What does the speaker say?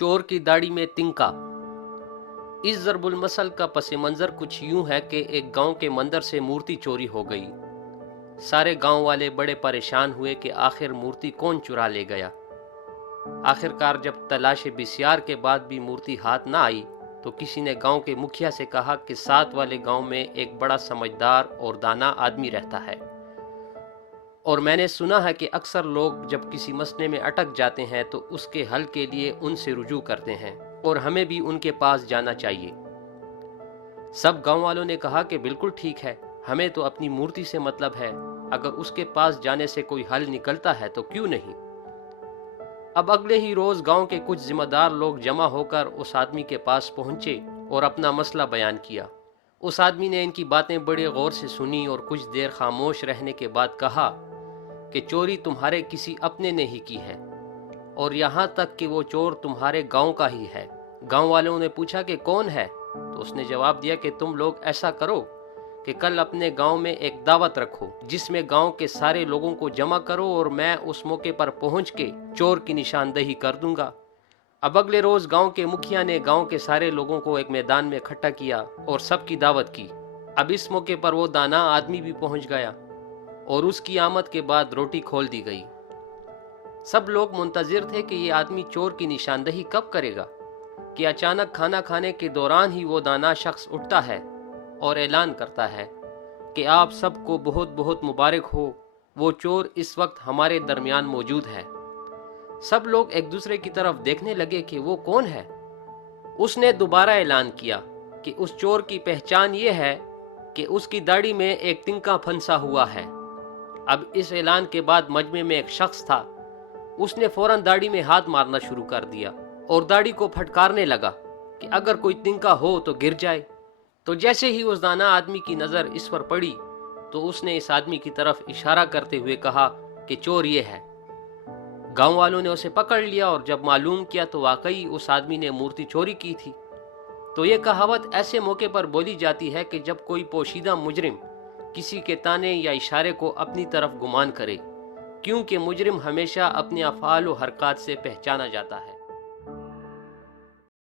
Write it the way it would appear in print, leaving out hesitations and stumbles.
चोर की दाढ़ी में तिनका। इस ज़रबुल मसल का पस मंज़र कुछ यूं है कि एक गांव के मंदिर से मूर्ति चोरी हो गई। सारे गांव वाले बड़े परेशान हुए कि आखिर मूर्ति कौन चुरा ले गया। आखिरकार जब तलाशे बिस्यार के बाद भी मूर्ति हाथ ना आई तो किसी ने गांव के मुखिया से कहा कि साथ वाले गांव में एक बड़ा समझदार और दाना आदमी रहता है, और मैंने सुना है कि अक्सर लोग जब किसी मसले में अटक जाते हैं तो उसके हल के लिए उनसे रुजू करते हैं, और हमें भी उनके पास जाना चाहिए। सब गांव वालों ने कहा कि बिल्कुल ठीक है, हमें तो अपनी मूर्ति से मतलब है, अगर उसके पास जाने से कोई हल निकलता है तो क्यों नहीं। अब अगले ही रोज गांव के कुछ जिम्मेदार लोग जमा होकर उस आदमी के पास पहुंचे और अपना मसला बयान किया। उस आदमी ने इनकी बातें बड़े गौर से सुनी और कुछ देर खामोश रहने के बाद कहा कि चोरी तुम्हारे किसी अपने ने ही की है, और यहाँ तक कि वो चोर तुम्हारे गांव का ही है। गांव वालों ने पूछा कि कौन है, तो उसने जवाब दिया कि तुम लोग ऐसा करो कि कल अपने गांव में एक दावत रखो जिसमें गांव के सारे लोगों को जमा करो, और मैं उस मौके पर पहुंच के चोर की निशानदेही कर दूंगा। अब अगले रोज गांव के मुखिया ने गांव के सारे लोगों को एक मैदान में इकट्ठा किया और सबकी दावत की। अब इस मौके पर वो दाना आदमी भी पहुंच गया और उसकी आमद के बाद रोटी खोल दी गई। सब लोग मुंतजिर थे कि ये आदमी चोर की निशानदेही कब करेगा, कि अचानक खाना खाने के दौरान ही वो दाना शख्स उठता है और ऐलान करता है कि आप सबको बहुत बहुत मुबारक हो, वो चोर इस वक्त हमारे दरमियान मौजूद है। सब लोग एक दूसरे की तरफ देखने लगे कि वो कौन है। उसने दोबारा ऐलान किया कि उस चोर की पहचान ये है कि उसकी दाढ़ी में एक तिनका फंसा हुआ है। अब इस ऐलान के बाद मजमे में एक शख्स था, उसने फौरन दाढ़ी में हाथ मारना शुरू कर दिया और दाढ़ी को फटकारने लगा कि अगर कोई तिनका हो तो गिर जाए। तो जैसे ही उस दाना आदमी की नज़र इस पर पड़ी तो उसने इस आदमी की तरफ इशारा करते हुए कहा कि चोर ये है। गांव वालों ने उसे पकड़ लिया और जब मालूम किया तो वाकई उस आदमी ने मूर्ति चोरी की थी। तो ये कहावत ऐसे मौके पर बोली जाती है कि जब कोई पोशीदा मुजरिम किसी के ताने या इशारे को अपनी तरफ गुमान करे, क्योंकि मुजरिम हमेशा अपने अफ़आल व हरकत से पहचाना जाता है।